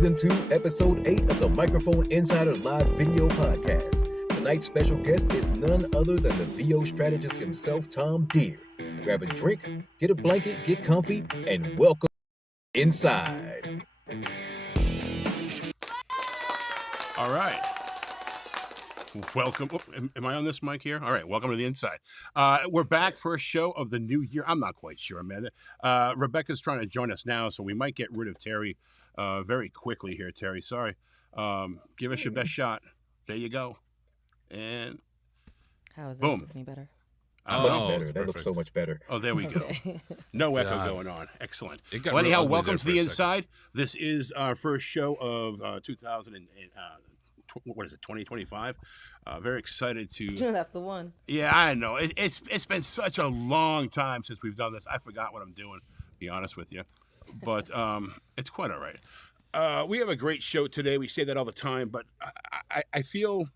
Season 2, Episode 8 of the Microphone Insider Live Video Podcast. Tonight's special guest is none other than the VO strategist himself, Tom Dheere. Grab a drink, get a blanket, get comfy, and welcome inside. All right. Welcome. Oh, am I on this mic here? All right. Welcome to the inside. We're back for a show of the new year. I'm not quite sure, man. Rebecca's trying to join us now, so we might get rid of Terry very quickly here, Terry. Sorry. Give us your best shot. There you go. And how is boom. this? Any better? Much better. That looks so much better. Oh, there we go. No echo going on. Excellent. Well, anyhow, welcome to the inside. This is our first show of 2025. Very excited to. That's the one. Yeah, I know. It's been such a long time since we've done this. I forgot what I'm doing, to be honest with you. But it's quite all right. We have a great show today. We say that all the time, but I feel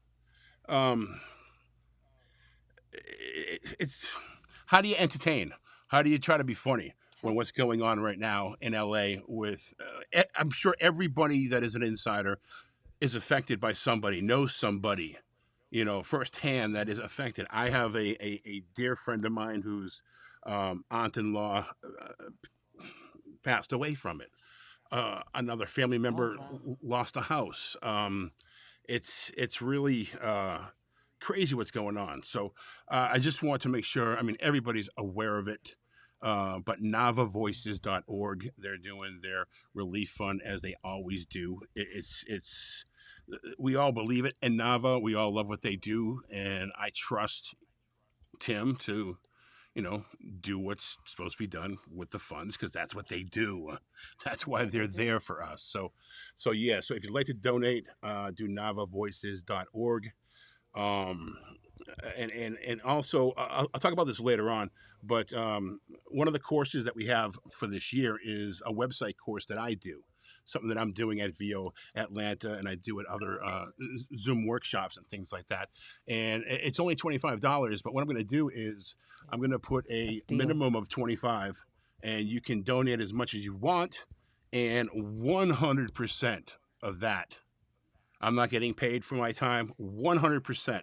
it's how do you entertain? How do you try to be funny when what's going on right now in LA with I'm sure everybody that is an insider is affected by somebody, knows somebody, firsthand that is affected. I have a dear friend of mine whose aunt-in-law passed away from it. Another family member lost a house. It's really crazy what's going on. So I just want to make sure, everybody's aware of it. But navavoices.org, they're doing their relief fund as they always do. It's we all believe it in Nava. We all love what they do, and I trust Tim to, do what's supposed to be done with the funds because that's what they do. That's why they're there for us. So if you'd like to donate, do navavoices.org. And also, I'll talk about this later on, but one of the courses that we have for this year is a website course that I do, something that I'm doing at VO Atlanta, and I do at other Zoom workshops and things like that. And it's only $25, but what I'm going to do is I'm going to put a minimum of $25, and you can donate as much as you want, and 100% of that, I'm not getting paid for my time, 100%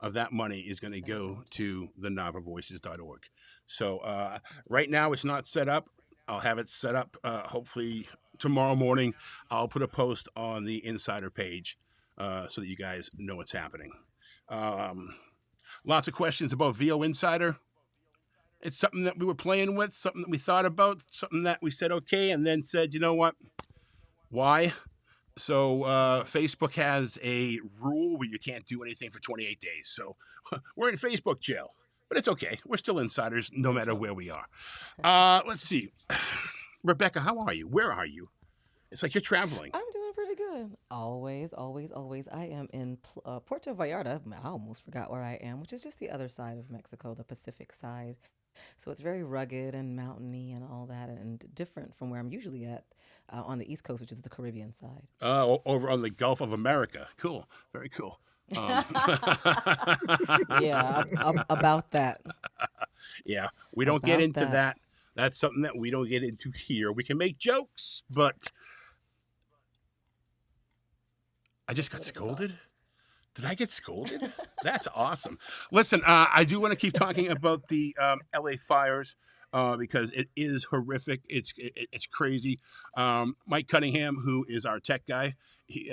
of that money is going to go to the navavoices.org. So right now it's not set up. I'll have it set up hopefully tomorrow morning. I'll put a post on the insider page so that you guys know what's happening. Lots of questions about VO Insider. It's something that we were playing with, something that we thought about, something that we said okay, and then said, you know what? Why? So Facebook has a rule where you can't do anything for 28 days. So we're in Facebook jail, but it's okay. We're still insiders no matter where we are. Let's see. Rebecca, how are you? Where are you? It's like you're traveling. I'm doing pretty good. Always. I am in Puerto Vallarta. I almost forgot where I am, which is just the other side of Mexico, the Pacific side. So it's very rugged and mountainy and all that, and different from where I'm usually at on the East Coast, which is the Caribbean side. Over on the Gulf of America. Cool. Very cool. Yeah, about that. Yeah, we don't get into that. That's something that we don't get into here. We can make jokes, but I just got scolded. Did I get scolded? That's awesome. Listen, I do want to keep talking about the LA fires because it is horrific. It's crazy. Mike Cunningham, who is our tech guy,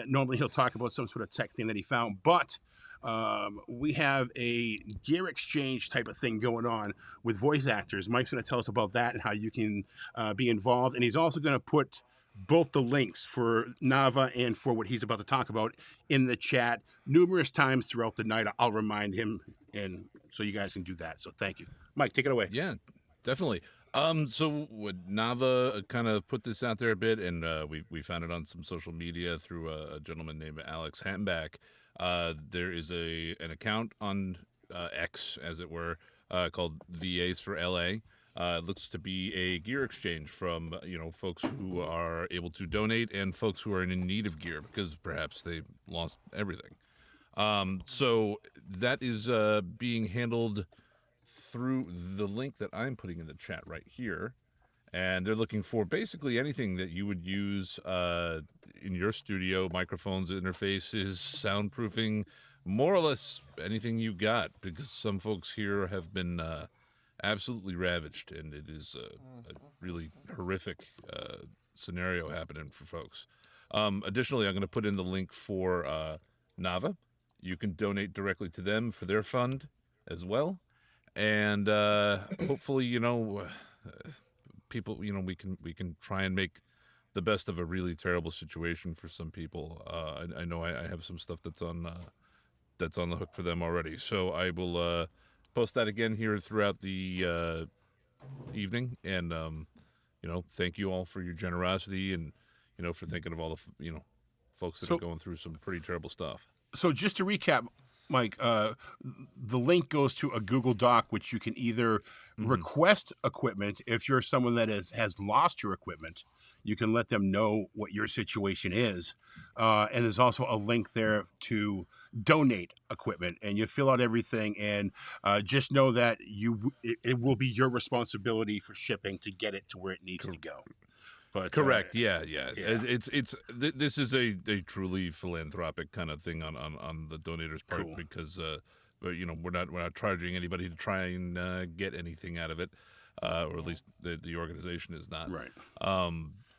normally he'll talk about some sort of tech thing that he found, but we have a gear exchange type of thing going on with voice actors. Mike's going to tell us about that and how you can be involved. And he's also going to put both the links for Nava and for what he's about to talk about in the chat numerous times throughout the night. I'll remind him, and so you guys can do that. So thank you. Mike, take it away. Yeah, definitely. So would Nava kind of put this out there a bit, and we found it on some social media through a gentleman named Alex Hamback. There is an account on X, as it were, called VAs for LA. It looks to be a gear exchange from folks who are able to donate and folks who are in need of gear because perhaps they lost everything. So that is being handled through the link that I'm putting in the chat right here. and they're looking for basically anything that you would use in your studio: microphones, interfaces, soundproofing, more or less anything you got, because some folks here have been absolutely ravaged, and it is a really horrific scenario happening for folks. Additionally, I'm going to put in the link for Nava. You can donate directly to them for their fund as well, and hopefully, people, we can try and make the best of a really terrible situation for some people. I know I have some stuff that's on the hook for them already, so I will post that again here throughout the evening, and thank you all for your generosity, and for thinking of all the folks that So are going through some pretty terrible stuff. So just to recap, Mike, the link goes to a Google Doc, which you can either request equipment. If you're someone that has lost your equipment, you can let them know what your situation is. And there's also a link there to donate equipment, and you fill out everything, and just know that it will be your responsibility for shipping to get it to where it needs to go. But, Correct. Yeah. This is a truly philanthropic kind of thing on the donator's part, Cool. because but we're not charging anybody to try and get anything out of it, or at least the organization is not. Right.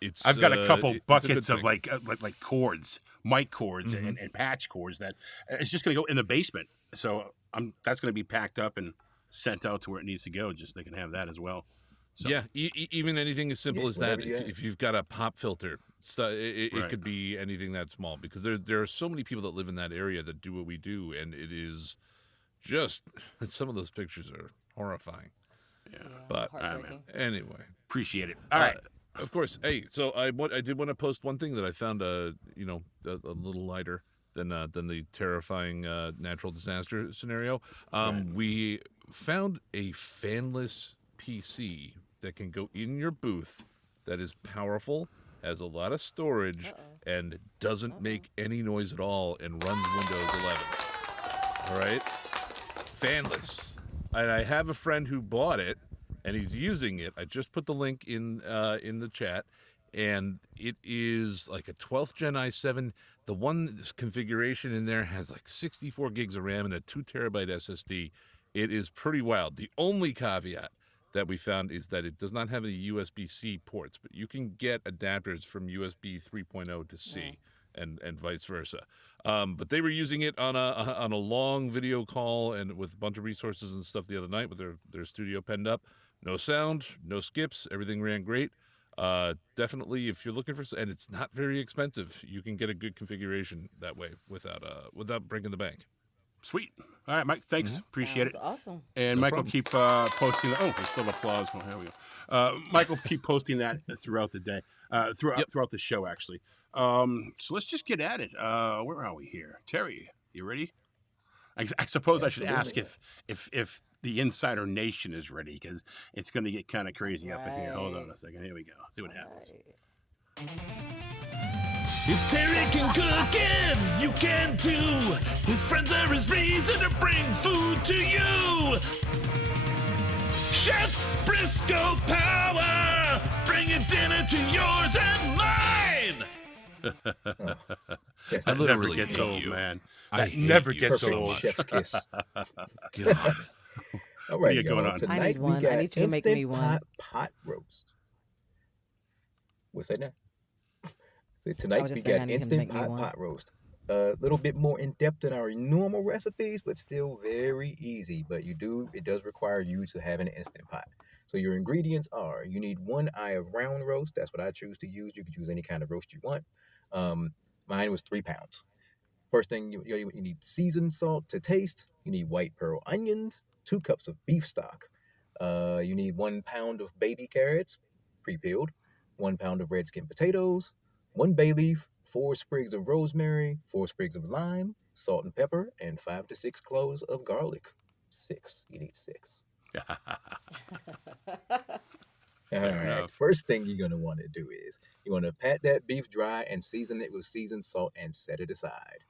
It's I've got a couple it's a good buckets of thing. like cords, mic cords, and patch cords that it's just going to go in the basement. So that's going to be packed up and sent out to where it needs to go. Just they can have that as well. So, Yeah, even anything as simple as that. whatever you have. If you've got a pop filter, so it Right. could be anything that small, because there are so many people that live in that area that do what we do, and it is just some of those pictures are horrifying. yeah. But Heartbreaking. Anyway, Appreciate it. All right. of course. Hey, so I did want to post one thing that I found a little lighter than the terrifying natural disaster scenario. We found a fanless PC that can go in your booth, that is powerful, has a lot of storage, and doesn't make any noise at all, and runs Windows 11. All right? Fanless. And I have a friend who bought it, and he's using it. I just put the link in the chat, and it is like a 12th gen i7. The one configuration in there has like 64 gigs of RAM and a 2 terabyte SSD. It is pretty wild. The only caveat that we found is that it does not have any USB-C ports, but you can get adapters from USB 3.0 to C, and vice versa. But they were using it on a long video call and with a bunch of resources and stuff the other night with their studio penned up. No sound, no skips, everything ran great. Definitely, if you're looking for, and it's not very expensive, you can get a good configuration that way without breaking the bank. Sweet. All right, Mike. Thanks. Appreciate it. Sounds awesome. And No Michael, problem. keep posting. There's still applause. Oh, here we go. Michael, keep posting that throughout the day, throughout the show, actually. So let's just get at it. Where are we here? Terry, you ready? I suppose I should ask if the Insider Nation is ready, because it's going to get kind of crazy up in here. Hold on a second. Here we go. See what happens. If Terry can cook it, you can too. His friends are his reason to bring food to you. Chef Briscoe Power, bringing dinner to yours and mine. Yes, That literally never gets hate old, you. man. I That hate never you gets so old. much. chef's kiss. God. All What right, do you got going on? Tonight I need we one. I got need you to make Instant me one. pot roast. What's that now? So I tonight was we just saying I got need him to instant make me one. pot roast. A little bit more in depth than our normal recipes, but still very easy. But it does require you to have an instant pot. So your ingredients are: you need 1 eye of round roast. That's what I choose to use. You could use any kind of roast you want. Mine was 3 pounds. First thing, you need seasoned salt to taste. You need white pearl onions, 2 cups of beef stock. You need 1 pound of baby carrots, pre-peeled, 1 pound of red skin potatoes, 1 bay leaf, 4 sprigs of rosemary, 4 sprigs of lime, salt and pepper, and 5 to 6 cloves of garlic. 6. You need 6. All right. enough. First thing you're going to want to do is you want to pat that beef dry and season it with seasoned salt and set it aside.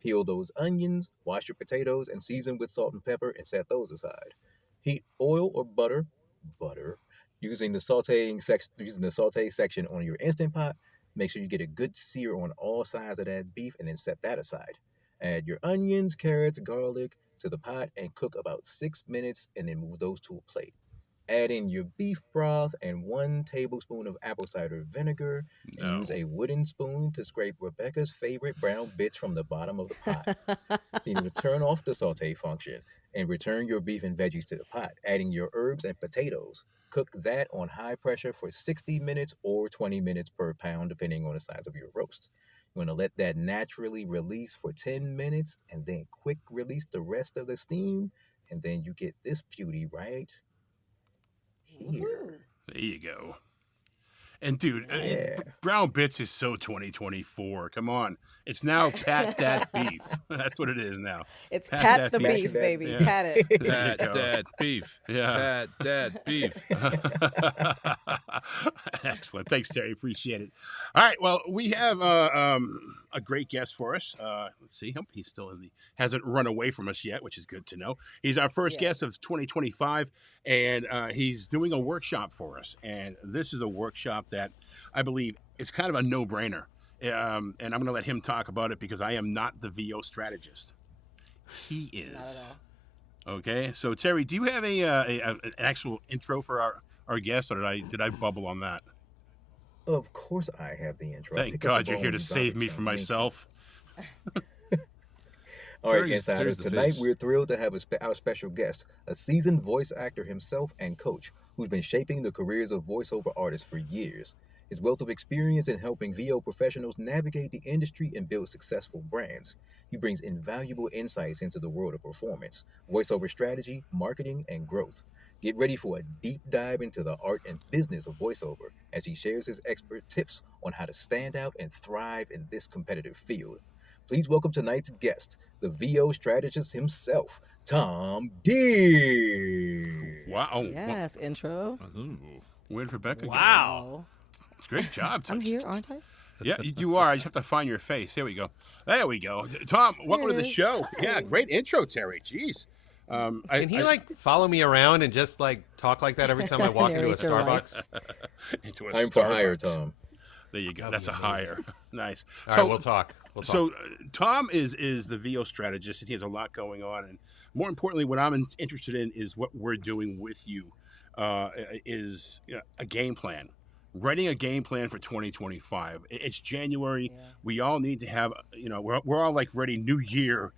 Peel those onions, wash your potatoes, and season with salt and pepper and set those aside. Heat oil or butter Using the saute section on your Instant Pot, make sure you get a good sear on all sides of that beef and then set that aside. Add your onions, carrots, garlic to the pot and cook about 6 minutes and then move those to a plate. Add in your beef broth and 1 tablespoon of apple cider vinegar and No. use a wooden spoon to scrape Rebecca's favorite brown bits from the bottom of the pot. Then turn off the saute function and return your beef and veggies to the pot, adding your herbs and potatoes. Cook that on high pressure for 60 minutes or 20 minutes per pound, depending on the size of your roast. You want to let that naturally release for 10 minutes and then quick release the rest of the steam. And then you get this beauty right here. There you go. And dude, Yeah. brown bits is so 2024. Come on, it's now pat that beef. That's what it is now. It's Pat pat that the beef. beef, baby. Yeah. Pat it. There you Pat go. that beef. Yeah. Pat that beef. Excellent. Thanks, Terry. Appreciate it. All right. Well, we have a great guest for us. Let's see. He's still hasn't run away from us yet, which is good to know. He's our first guest of 2025, and he's doing a workshop for us. And this is a workshop that I believe is kind of a no-brainer. And I'm going to let him talk about it because I am not the VO strategist. He is. Not at all. Okay, so Terry, do you have an actual intro for our guest, or did I bubble on that? Of course I have the intro. Thank Pick up God the you're here to bones, save Dr. me King. from Thank you. myself. All right, Terry's insiders. the Tonight face. we're thrilled to have our special guest, a seasoned voice actor himself and coach who's been shaping the careers of voiceover artists for years. His wealth of experience in helping VO professionals navigate the industry and build successful brands. He brings invaluable insights into the world of performance, voiceover strategy, marketing, and growth. Get ready for a deep dive into the art and business of voiceover as he shares his expert tips on how to stand out and thrive in this competitive field. Please welcome tonight's guest, the VO strategist himself, Tom Dheere. Wow. Yes, intro. Ooh. Where'd Rebecca go? Wow. Great job. I'm here, aren't I? Yeah, you are. I just have to find your face. There we go. There we go. Tom, welcome to There the it is. show. Yeah, great intro, Terry. Jeez. Can he follow me around and just talk like that every time I walk into a Narrate your life. Starbucks? into a I'm for hire, Starbucks. Tom. There you go. That'd That's be a amazing. hire. Nice. All right, we'll talk. So Tom is the VO strategist, and he has a lot going on. And more importantly, what I'm interested in is what we're doing with you. Is a game plan. Writing a game plan for 2025. It's January. Yeah. We all need to have. We're all like ready. New year.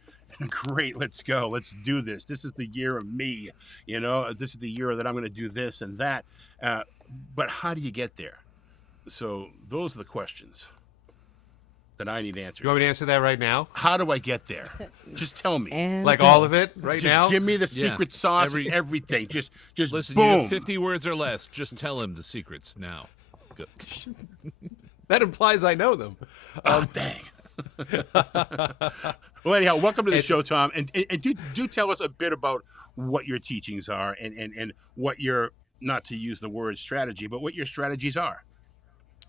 Great. Let's go. Let's do this. This is the year of me. This is the year that I'm going to do this and that. But how do you get there? So those are the questions that I need answered. You want me to answer that right now? How do I get there? Just tell me. And Like go. all of it right Just now? give me the Yeah. secret sauce and everything. Just Listen, you boom. have 50 words or less. Just tell him the secrets now. Good. That implies I know them. Oh, dang. Well, anyhow, welcome to the show, Tom. And do tell us a bit about what your teachings are and what your, not to use the word strategy, but what your strategies are.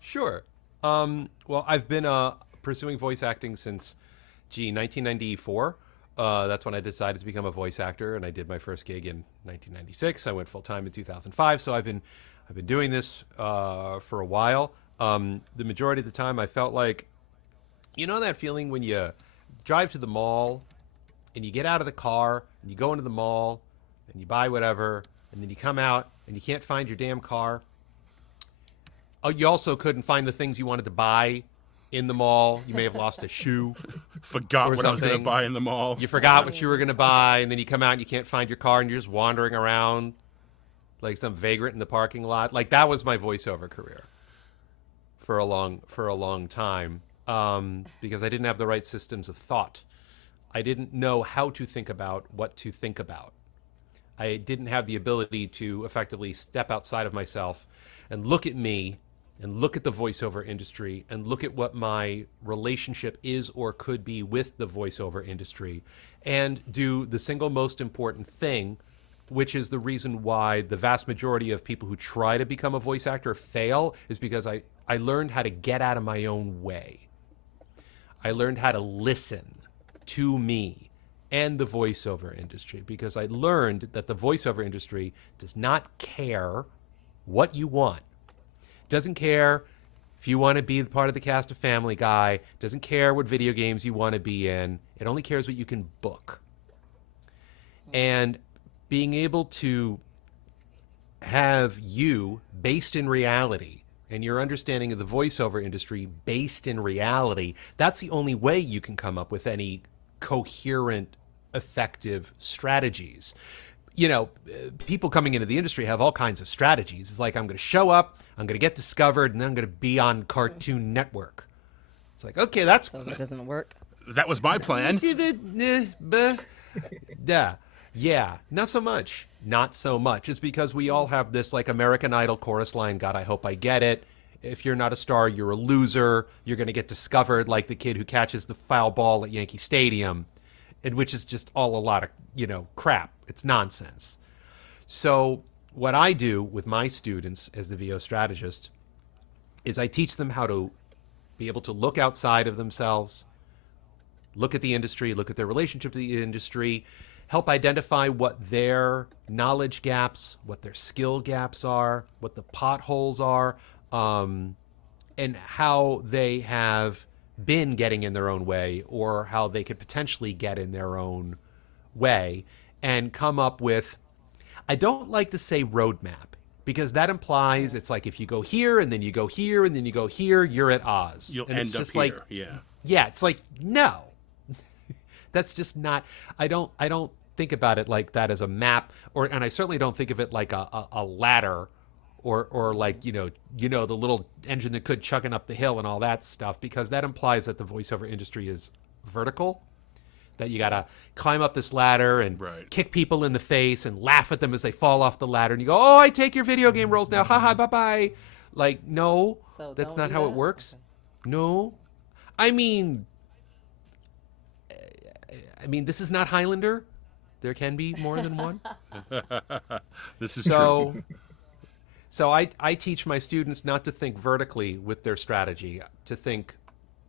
Sure. Well, I've been pursuing voice acting since, 1994. That's when I decided to become a voice actor, and I did my first gig in 1996. I went full time in 2005, so I've been doing this for a while. The majority of the time, I felt like, that feeling when you drive to the mall and you get out of the car and you go into the mall and you buy whatever, and then you come out and you can't find your damn car. Oh, you also couldn't find the things you wanted to buy in the mall. You may have lost a shoe. Forgot Or what I was going to something. buy in the mall. You forgot what you were going to buy, and then you come out and you can't find your car, and you're just wandering around like some vagrant in the parking lot. Like, that was my voiceover career for a long time, because I didn't have the right systems of thought. I didn't know how to think about what to think about. I didn't have the ability to effectively step outside of myself and look at me and look at the voiceover industry and look at what my relationship is or could be with the voiceover industry and do the single most important thing, which is the reason why the vast majority of people who try to become a voice actor fail, is because I learned how to get out of my own way. I learned how to listen to me and the voiceover industry, because I learned that the voiceover industry does not care what you want. Doesn't care if you want to be part of the cast of Family Guy. Doesn't care what video games you want to be in. It only cares what you can book. And being able to have you based in reality and your understanding of the voiceover industry based in reality, that's the only way you can come up with any coherent, effective strategies. You know, people coming into the industry have all kinds of strategies. It's like, I'm going to show up, I'm going to get discovered, and then I'm going to be on Cartoon Network. It's like, okay, that's... So if it doesn't work. That was my plan. Yeah, not so much. Not so much. It's because we all have this like American Idol chorus line, God, I hope I get it. If you're not a star, you're a loser. You're going to get discovered like the kid who catches the foul ball at Yankee Stadium, and which is just all a lot of, crap. It's nonsense. So what I do with my students as the VO strategist is I teach them how to be able to look outside of themselves, look at the industry, look at their relationship to the industry, help identify what their knowledge gaps, what their skill gaps are, what the potholes are, and how they have been getting in their own way or how they could potentially get in their own way, and come up with, I don't like to say roadmap, because that implies it's like if you go here and then you go here and then you go here, you're at Oz. You'll and end up just here. like, yeah, it's like, no. That's just not, I don't think about it like that as a map, and I certainly don't think of it like a ladder or like, the little engine that could chugging up the hill and all that stuff, because that implies that the voiceover industry is vertical, that you got to climb up this ladder and kick people in the face and laugh at them as they fall off the ladder. And you go, oh, I take your video game roles now. Ha ha, bye-bye. Like, no, So that's don't not do how that? it works. Okay. No. I mean, this is not Highlander. There can be more than one. This is true. So I teach my students not to think vertically with their strategy, to think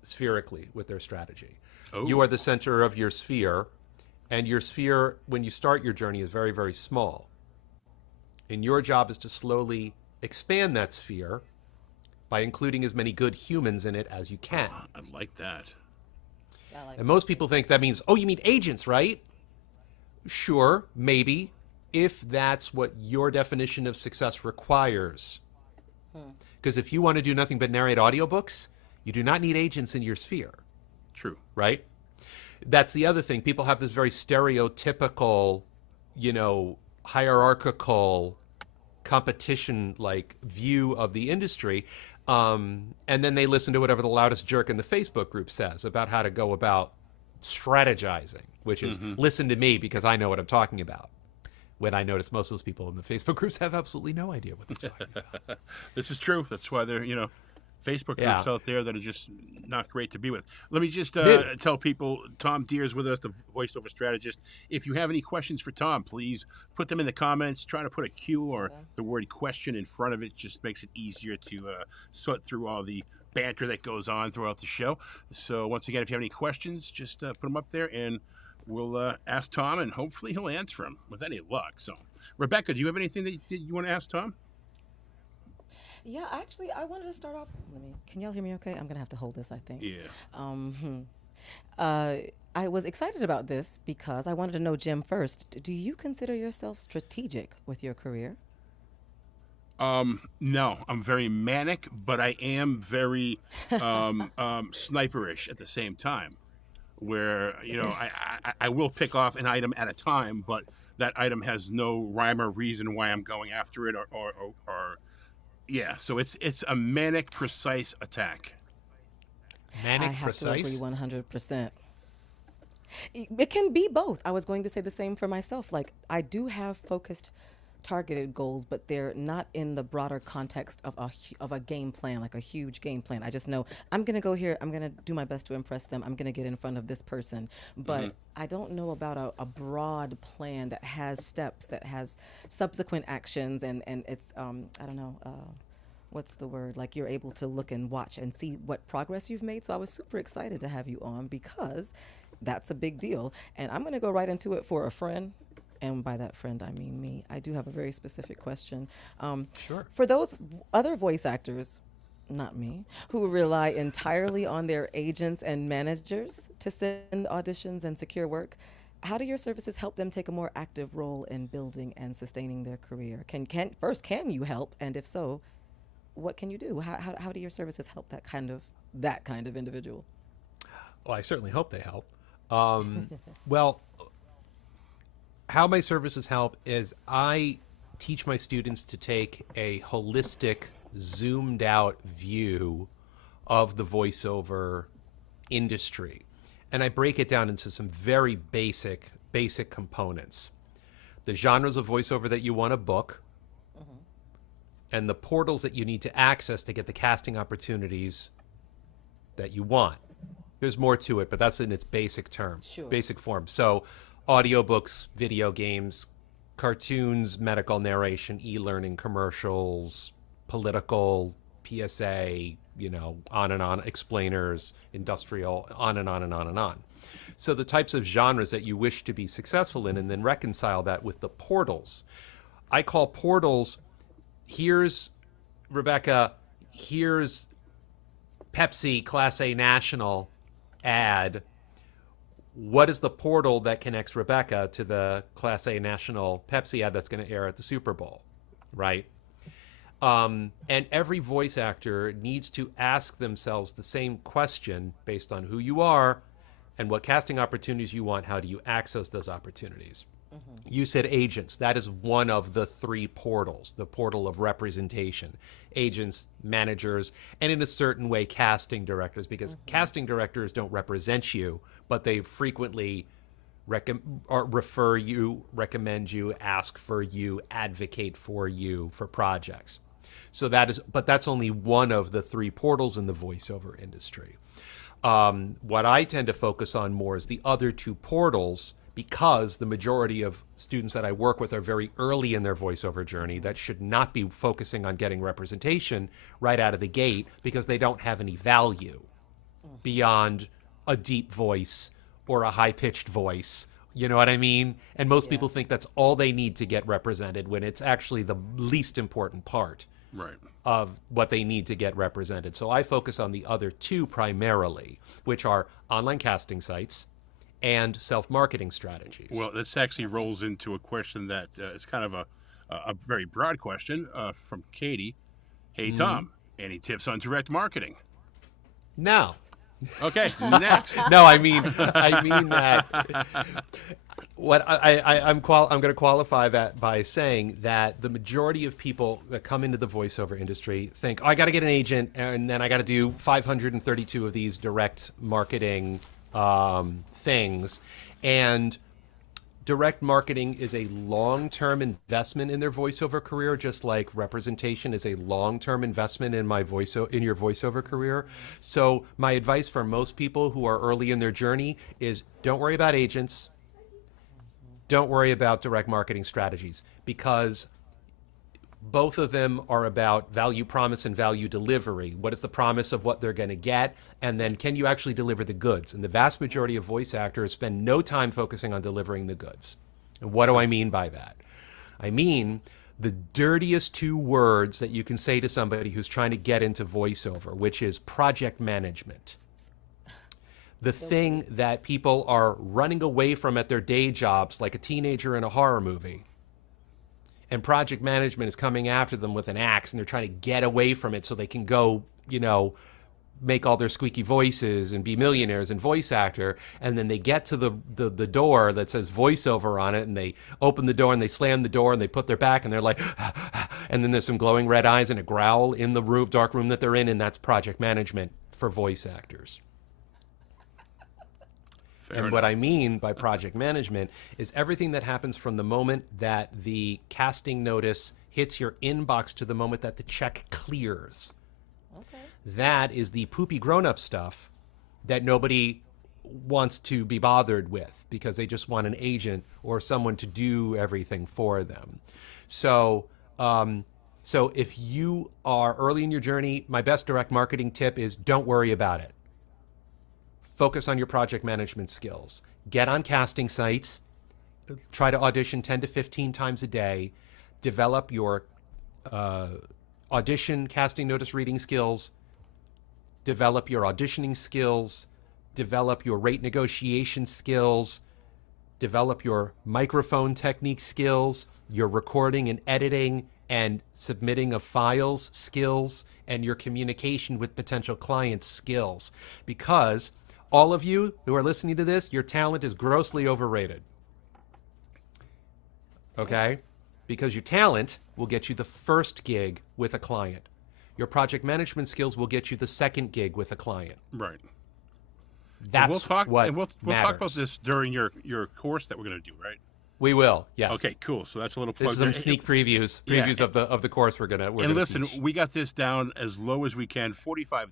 spherically with their strategy. Oh. You are the center of your sphere, and your sphere, when you start your journey, is very, very small. And your job is to slowly expand that sphere by including as many good humans in it as you can. I like that. I like And most people think that means, oh, you mean agents, right? Sure, maybe, if that's what your definition of success requires. Because if you want to do nothing but narrate audiobooks, you do not need agents in your sphere, True. right? That's the other thing. People have this very stereotypical, hierarchical, competition-like view of the industry. And then they listen to whatever the loudest jerk in the Facebook group says about how to go about strategizing, which is listen to me because I know what I'm talking about. When I notice most of those people in the Facebook groups have absolutely no idea what they're talking about. This is true. That's why they're, Facebook groups out there that are just not great to be with. Let me just tell people, Tom Dheere is with us, the voiceover strategist. If you have any questions for Tom, please put them in the comments. Try to put a Q or the word question in front of it. Just makes it easier to sort through all the banter that goes on throughout the show. So once again, if you have any questions, just put them up there and we'll ask Tom, and hopefully he'll answer them with any luck. So, Rebecca, do you have anything that you want to ask Tom? Yeah, actually, I wanted to start off. Can y'all hear me okay? I'm going to have to hold this, I think. Yeah. I was excited about this because I wanted to know, Jim, first, do you consider yourself strategic with your career? No, I'm very manic, but I am very sniperish at the same time, where, I will pick off an item at a time, but that item has no rhyme or reason why I'm going after it or yeah, so it's a manic, precise attack. Manic, I have precise? to agree 100%. It can be both. I was going to say the same for myself. Like, I do have focused, targeted goals, but they're not in the broader context of a game plan, like a huge game plan. I just know I'm going to go here. I'm going to do my best to impress them. I'm going to get in front of this person. But I don't know about a broad plan that has steps, that has subsequent actions, and it's, I don't know, what's the word? Like, you're able to look and watch and see what progress you've made. So I was super excited to have you on because that's a big deal. And I'm going to go right into it for a friend and by that friend I mean me, I do have a very specific question. Sure. For those other voice actors, not me, who rely entirely on their agents and managers to send auditions and secure work, how do your services help them take a more active role in building and sustaining their career? Can you help? And if so, what can you do? How do your services help that kind of individual? Well, I certainly hope they help. Well, how my services help is I teach my students to take a holistic, zoomed out view of the voiceover industry. And I break it down into some very basic components. The genres of voiceover that you want to book, and the portals that you need to access to get the casting opportunities that you want. There's more to it, but that's in its basic terms, Sure. basic form. So audiobooks, video games, cartoons, medical narration, e-learning, commercials, political, PSA, on and on, explainers, industrial, on and on and on and on. So the types of genres that you wish to be successful in, and then reconcile that with the portals. I call portals, here's Pepsi Class A National ad. What is the portal that connects Rebecca to the Class A National Pepsi ad that's going to air at the Super Bowl, right? And every voice actor needs to ask themselves the same question based on who you are and what casting opportunities you want. How do you access those opportunities? You said agents. That is one of the three portals, the portal of representation. Agents, managers, and in a certain way, casting directors, because casting directors don't represent you, but they frequently refer you, recommend you, ask for you, advocate for you for projects. So but that's only one of the three portals in the voiceover industry. What I tend to focus on more is the other two portals, because the majority of students that I work with are very early in their voiceover journey that should not be focusing on getting representation right out of the gate, because they don't have any value beyond a deep voice or a high-pitched voice. You know what I mean? And most people think that's all they need to get represented, when it's actually the least important part of what they need to get represented. So I focus on the other two primarily, which are online casting sites and self-marketing strategies. Well, this actually rolls into a question that is kind of a very broad question from Katie. Hey, Tom, any tips on direct marketing? No. Okay, next. No, I mean that. What I'm going to qualify that by saying that the majority of people that come into the voiceover industry think, I got to get an agent, and then I got to do 532 of these direct marketing things. And direct marketing is a long-term investment in their voiceover career, just like representation is a long-term investment in your voiceover career. So my advice for most people who are early in their journey is, don't worry about agents. Don't worry about direct marketing strategies, because both of them are about value promise and value delivery. What is the promise of what they're going to get? And then, can you actually deliver the goods? And the vast majority of voice actors spend no time focusing on delivering the goods. And what do I mean by that? I mean, the dirtiest two words that you can say to somebody who's trying to get into voiceover, which is project management. The thing that people are running away from at their day jobs like a teenager in a horror movie. And project management is coming after them with an axe, and they're trying to get away from it so they can go, make all their squeaky voices and be millionaires and voice actor. And then they get to the door that says voiceover on it, and they open the door and they slam the door and they put their back and they're like, and then there's some glowing red eyes and a growl in the dark room that they're in, and that's project management for voice actors. What I mean by project management is everything that happens from the moment that the casting notice hits your inbox to the moment that the check clears. Okay. That is the poopy grown-up stuff that nobody wants to be bothered with, because they just want an agent or someone to do everything for them. So if you are early in your journey, my best direct marketing tip is, don't worry about it. Focus on your project management skills. Get on casting sites, try to audition 10 to 15 times a day, develop your audition, casting notice reading skills, develop your auditioning skills, develop your rate negotiation skills, develop your microphone technique skills, your recording and editing and submitting of files skills, and your communication with potential clients skills. Because all of you who are listening to this, your talent is grossly overrated. Okay? Because your talent will get you the first gig with a client. Your project management skills will get you the second gig with a client. Right. That's we'll talk, what and we'll talk about matters. this during your course that we're going to do, right? We will, yes. Okay, cool. So that's a little plug. This is some there. sneak previews Yeah, of the course we're gonna. And listen, we got this down as low as we can, $45.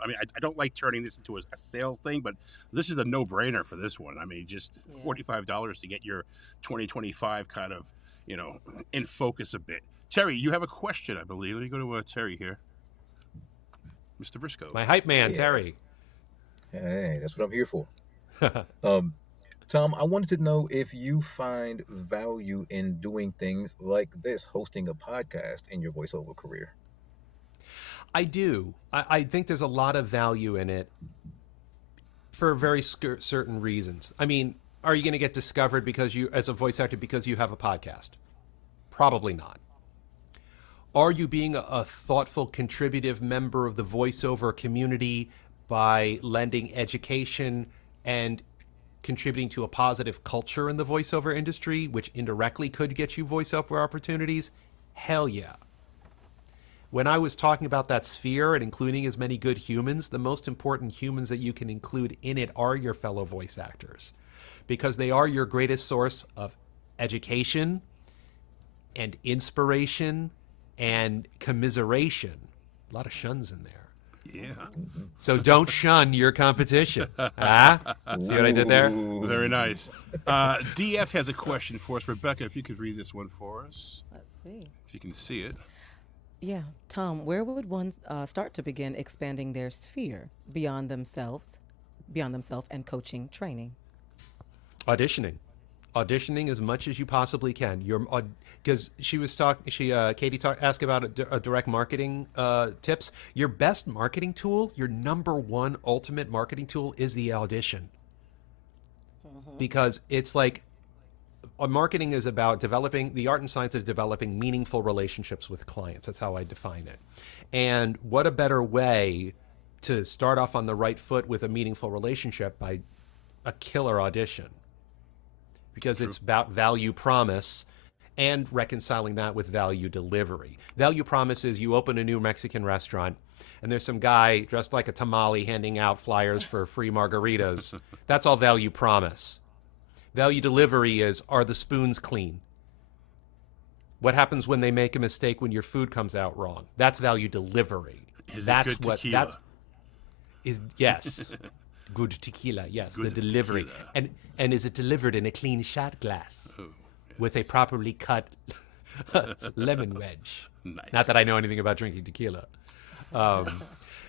I mean, I don't like turning this into a sales thing, but this is a no-brainer for this one. I mean, just $45 to get your 2025 kind of, in focus a bit. Terry, you have a question, I believe. Let me go to Terry here. Mr. Briscoe. My hype man, Terry. Hey, that's what I'm here for. Tom, I wanted to know if you find value in doing things like this, hosting a podcast in your voiceover career. I do. I think there's a lot of value in it for very certain reasons. I mean, are you going to get discovered because you, as a voice actor, because you have a podcast? Probably not. Are you being a thoughtful, contributive member of the voiceover community by lending education and contributing to a positive culture in the voiceover industry, which indirectly could get you voiceover opportunities? Hell yeah. When I was talking about that sphere and including as many good humans, the most important humans that you can include in it are your fellow voice actors, because they are your greatest source of education and inspiration and commiseration. A lot of shuns in there. Yeah. So don't shun your competition. See what I did there? Very nice. DF has a question for us. Rebecca, if you could read this one for us. Let's see. If you can see it. Yeah, Tom, where would one start to begin expanding their sphere beyond themselves and coaching training? Auditioning as much as you possibly can. Because Katie asked about a direct marketing tips. Your best marketing tool, your number one ultimate marketing tool, is the audition. Because it's like, marketing is about developing the art and science of developing meaningful relationships with clients. That's how I define it. And what a better way to start off on the right foot with a meaningful relationship by a killer audition. Because It's about value promise and reconciling that with value delivery. Value promise is you open a new Mexican restaurant and there's some guy dressed like a tamale handing out flyers for free margaritas. That's all value promise. Value delivery is, are the spoons clean? What happens when they make a mistake when your food comes out wrong? That's value delivery. That's it good tequila? Yes. Good tequila, yes, good the delivery. Tequila. And is it delivered in a clean shot glass with a properly cut lemon wedge? Nice. Not that I know anything about drinking tequila.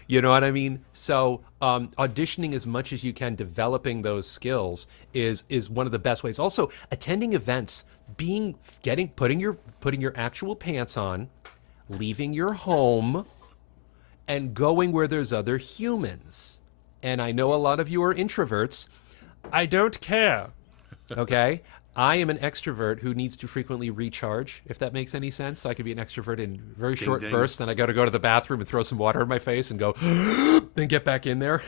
You know what I mean? So auditioning as much as you can, developing those skills is one of the best ways. Also, attending events, putting your actual pants on, leaving your home, and going where there's other humans. And I know a lot of you are introverts. I don't care. Okay? I am an extrovert who needs to frequently recharge, if that makes any sense. So I can be an extrovert in very short bursts, then I got to go to the bathroom and throw some water in my face and go, then get back in there.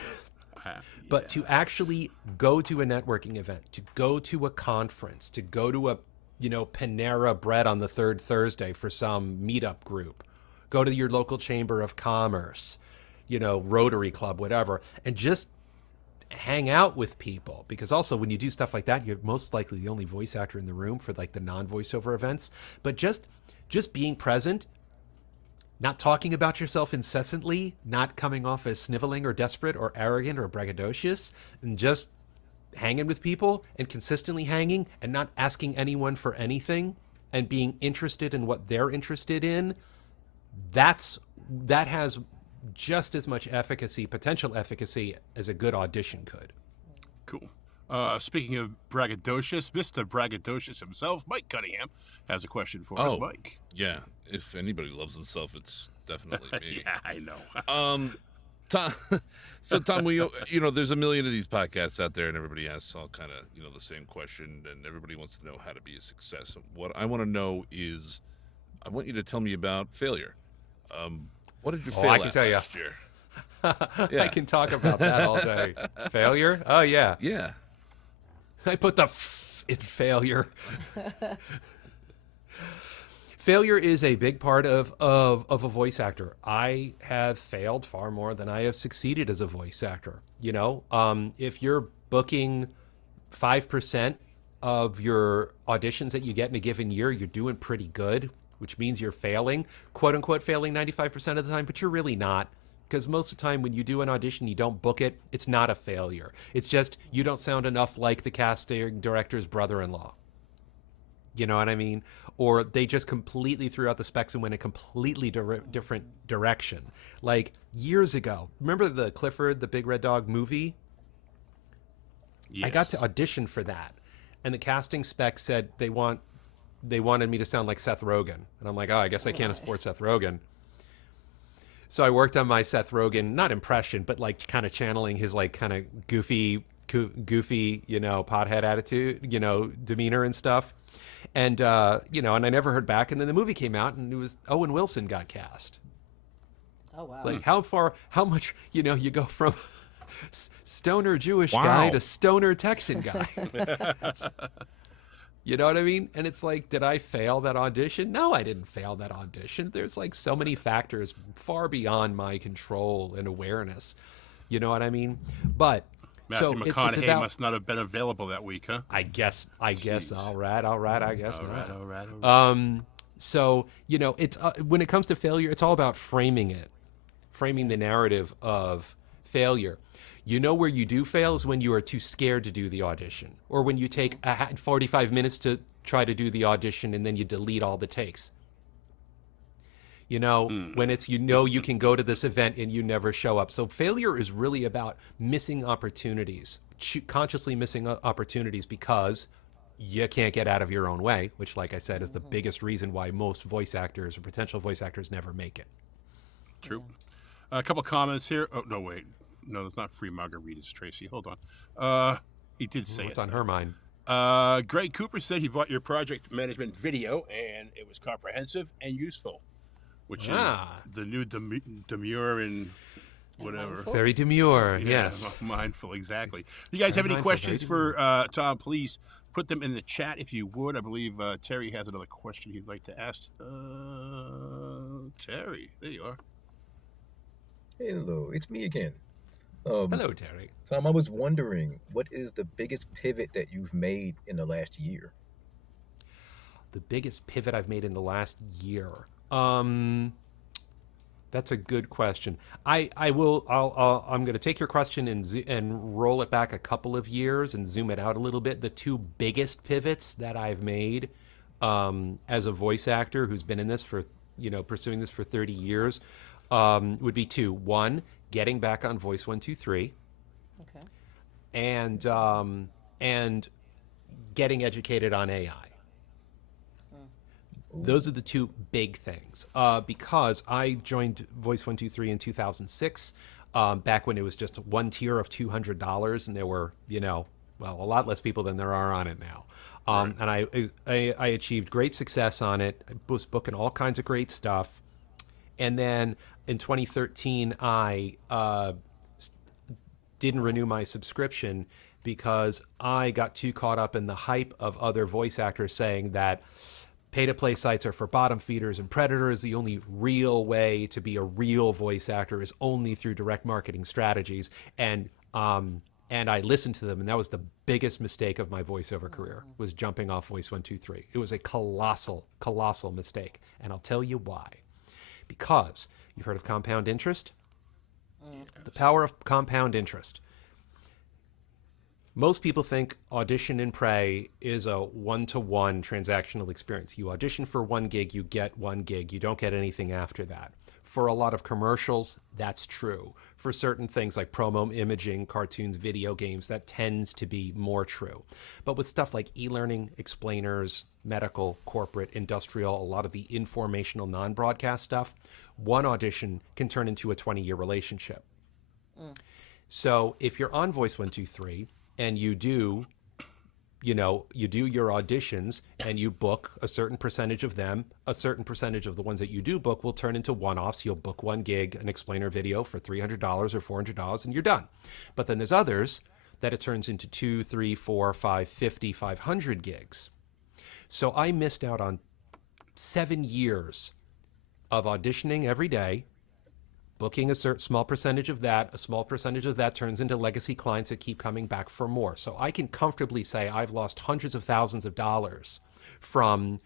But to actually go to a networking event, to go to a conference, to go to a, Panera Bread on the third Thursday for some meetup group, go to your local chamber of commerce, Rotary Club, whatever, and just hang out with people. Because also when you do stuff like that, you're most likely the only voice actor in the room for like the non-voiceover events. But just being present, not talking about yourself incessantly, not coming off as sniveling or desperate or arrogant or braggadocious, and just hanging with people and consistently hanging and not asking anyone for anything and being interested in what they're interested in, that has just as much potential efficacy as a good audition could. Cool. Speaking of braggadocious, Mr. Braggadocious himself, Mike Cunningham, has a question for us. Mike. Yeah. If anybody loves himself, it's definitely me. Yeah, I know. Tom, so Tom, there's a million of these podcasts out there, and everybody asks all kind of, the same question, and everybody wants to know how to be a success. What I want to know is, I want you to tell me about failure. What did you fail I can at tell you. last year? I can talk about that all day. Failure? Oh, yeah. Yeah. I put the f in failure. Failure is a big part of a voice actor. I have failed far more than I have succeeded as a voice actor. If you're booking 5% of your auditions that you get in a given year, you're doing pretty good, which means you're failing, quote unquote, failing 95% of the time, but you're really not. Because most of the time when you do an audition, you don't book it, it's not a failure. It's just you don't sound enough like the casting director's brother-in-law. You know what I mean? Or they just completely threw out the specs and went a completely different direction. Like years ago, remember the Clifford, the Big Red Dog movie? Yes. I got to audition for that. And the casting spec said they wanted me to sound like Seth Rogen. And I'm like, I guess I can't afford Seth Rogen. So I worked on my Seth Rogen, not impression, but like kind of channeling his like kind of goofy, pothead attitude, demeanor and stuff. And, and I never heard back. And then the movie came out and it was Owen Wilson got cast. Oh, wow. Like how much, you go from stoner Jewish guy to stoner Texan guy. You know what I mean? And it's like, did I fail that audition? No, I didn't fail that audition. There's like so many factors far beyond my control and awareness. You know what I mean? But Matthew so McConaughey it's about, must not have been available that week, huh? I guess. Jeez. All right. I guess All not. right. So, it's when it comes to failure, it's all about framing the narrative of failure. Where you do fail is when you are too scared to do the audition, or when you take 45 minutes to try to do the audition and then you delete all the takes. When it's, you can go to this event and you never show up. So failure is really about missing opportunities, consciously missing opportunities because you can't get out of your own way, which, like I said, is the biggest reason why most voice actors or potential voice actors never make it. True. A couple comments here. Oh, no, wait. No, it's not free margaritas, Tracy. Hold on. He did say What's it. on her mind? Greg Cooper said he bought your project management video and it was comprehensive and useful, which is the new demure and whatever. Mindful? Very demure, Yeah, yes. mindful, exactly. If you guys have any mindful, questions very for Tom, please put them in the chat if you would. I believe Terry has another question he'd like to ask. Terry, there you are. Hello, it's me again. Hello, Terry. Tom, I was wondering, what is the biggest pivot that you've made in the last year? The biggest pivot I've made in the last year. That's a good question. I'm going to take your question and roll it back a couple of years and zoom it out a little bit. The two biggest pivots that I've made as a voice actor who's been in this for, pursuing this for 30 years would be two. One, getting back on Voice 123. Okay. And getting educated on AI. Those are the two big things. Because I joined Voice 123 in 2006, back when it was just one tier of $200, and there were, a lot less people than there are on it now. And I achieved great success on it. I was booking all kinds of great stuff. And then in 2013, I didn't renew my subscription because I got too caught up in the hype of other voice actors saying that pay-to-play sites are for bottom feeders and predators. The only real way to be a real voice actor is only through direct marketing strategies. And I listened to them, and that was the biggest mistake of my voiceover career, was jumping off Voice 123. It was a colossal mistake, and I'll tell you why. Because you've heard of compound interest? Yes. The power of compound interest. Most people think audition and pray is a one-to-one transactional experience. You audition for 1 gig, you get 1 gig. You don't get anything after that. For a lot of commercials, that's true. For certain things like promo imaging, cartoons, video games, that tends to be more true. But with stuff like e-learning, explainers, medical, corporate, industrial, a lot of the informational non-broadcast stuff, one audition can turn into a 20-year relationship. So if you're on Voice 123 and you do your auditions and you book a certain percentage of them, a certain percentage of the ones that you do book will turn into one-offs. You'll book one gig, an explainer video for $300 or $400, and you're done. But then there's others that it turns into 2, 3, 4, 5, 50, 500 gigs. So I missed out on 7 years of auditioning every day, booking a small percentage of that. A small percentage of that turns into legacy clients that keep coming back for more. So I can comfortably say I've lost hundreds of thousands of dollars from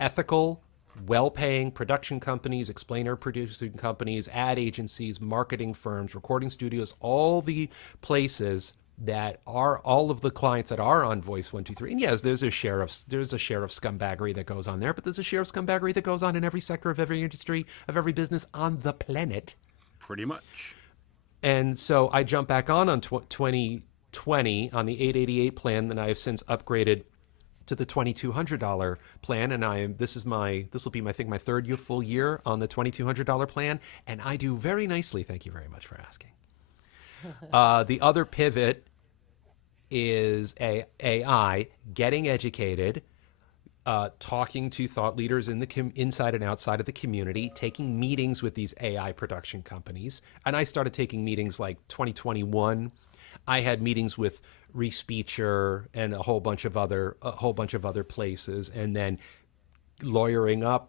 ethical, well-paying production companies, explainer producing companies, ad agencies, marketing firms, recording studios, all the places that are all of the clients that are on Voice 123. And yes, there's a share of scumbaggery that goes on there, but there's a share of scumbaggery that goes on in every sector of every industry, of every business on the planet. Pretty much. And so I jump back on 2020 on the 888 plan, and I have since upgraded to the $2,200 plan, and this will be my third full year on the $2,200 plan, and I do very nicely. Thank you very much for asking. The other pivot is AI, getting educated, talking to thought leaders in the inside and outside of the community, taking meetings with these AI production companies. And I started taking meetings like 2021. I had meetings with Respeecher and a whole bunch of other places, and then lawyering up,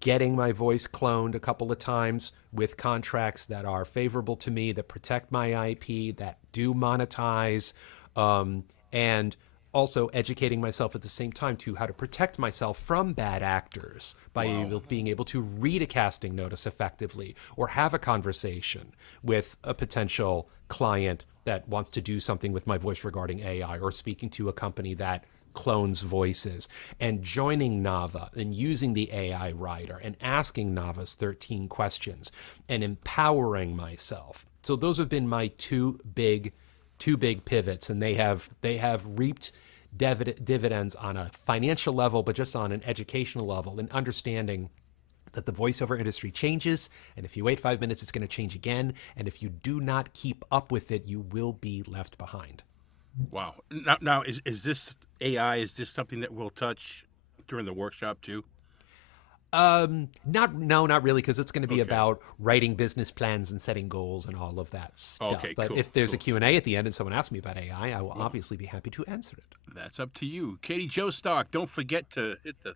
getting my voice cloned a couple of times with contracts that are favorable to me, that protect my IP, that do monetize, and also educating myself at the same time to how to protect myself from bad actors by being able to read a casting notice effectively or have a conversation with a potential client that wants to do something with my voice regarding AI, or speaking to a company that clones voices, and joining Nava and using the AI writer and asking Nava's 13 questions and empowering myself. So those have been my two big pivots, and they have reaped dividends on a financial level, but just on an educational level, and understanding that the voiceover industry changes, and if you wait 5 minutes, it's going to change again, and if you do not keep up with it, you will be left behind. Wow. Now is this AI? Is this something that we'll touch during the workshop too? Not really, because it's going to be about writing business plans and setting goals and all of that stuff. Okay, but cool, if there's a Q&A at the end and someone asks me about AI, I will obviously be happy to answer it. That's up to you. Katie Joe Stock, don't forget to hit the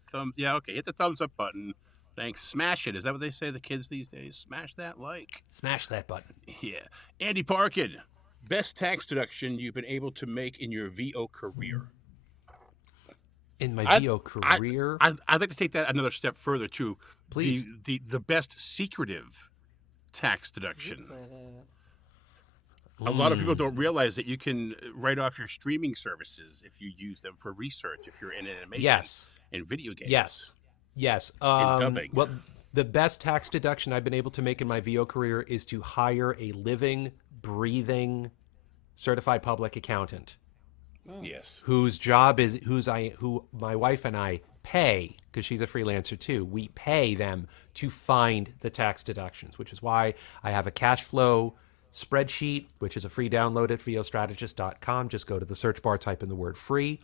hit the thumbs up button. Thanks. Smash it. Is that what they say, the kids these days? Smash that like. Smash that button. Yeah. Andy Parkin, best tax deduction you've been able to make in your VO career? In my VO career? I'd like to take that another step further, too. Please. The best secretive tax deduction. A lot of people don't realize that you can write off your streaming services if you use them for research, if you're in animation and video games. Yes. And dubbing. Well, the best tax deduction I've been able to make in my VO career is to hire a living, breathing, certified public accountant. Yes. Whose job is who my wife and I pay, because she's a freelancer too. We pay them to find the tax deductions, which is why I have a cash flow spreadsheet, which is a free download at vostrategist.com. Just go to the search bar, type in the word free,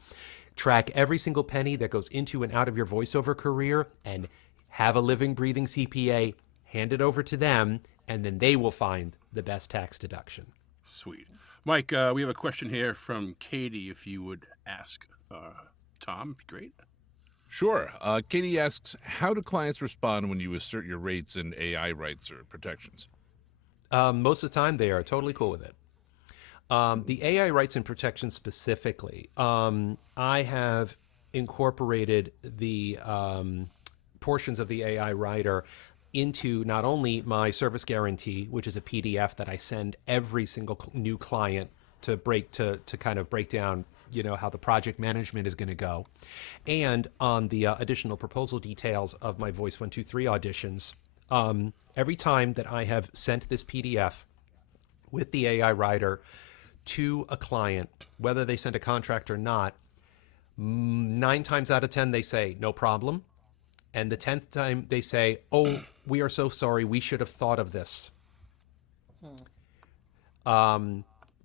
track every single penny that goes into and out of your voiceover career, and have a living, breathing CPA hand it over to them, and then they will find the best tax deduction. Sweet. Mike, we have a question here from Katie. If you would ask Tom, it'd be great. Sure. Katie asks, how do clients respond when you assert your rates and AI rights or protections? Most of the time, they are totally cool with it. The AI rights and protections specifically, I have incorporated the portions of the AI writer into not only my service guarantee, which is a PDF that I send every single new client to kind of break down, how the project management is going to go, and on the additional proposal details of my Voice 123 auditions, Every time that I have sent this PDF with the AI writer to a client, whether they send a contract or not, 9 times out of 10, they say, no problem. And the 10th time, they say, oh, we are so sorry. We should have thought of this.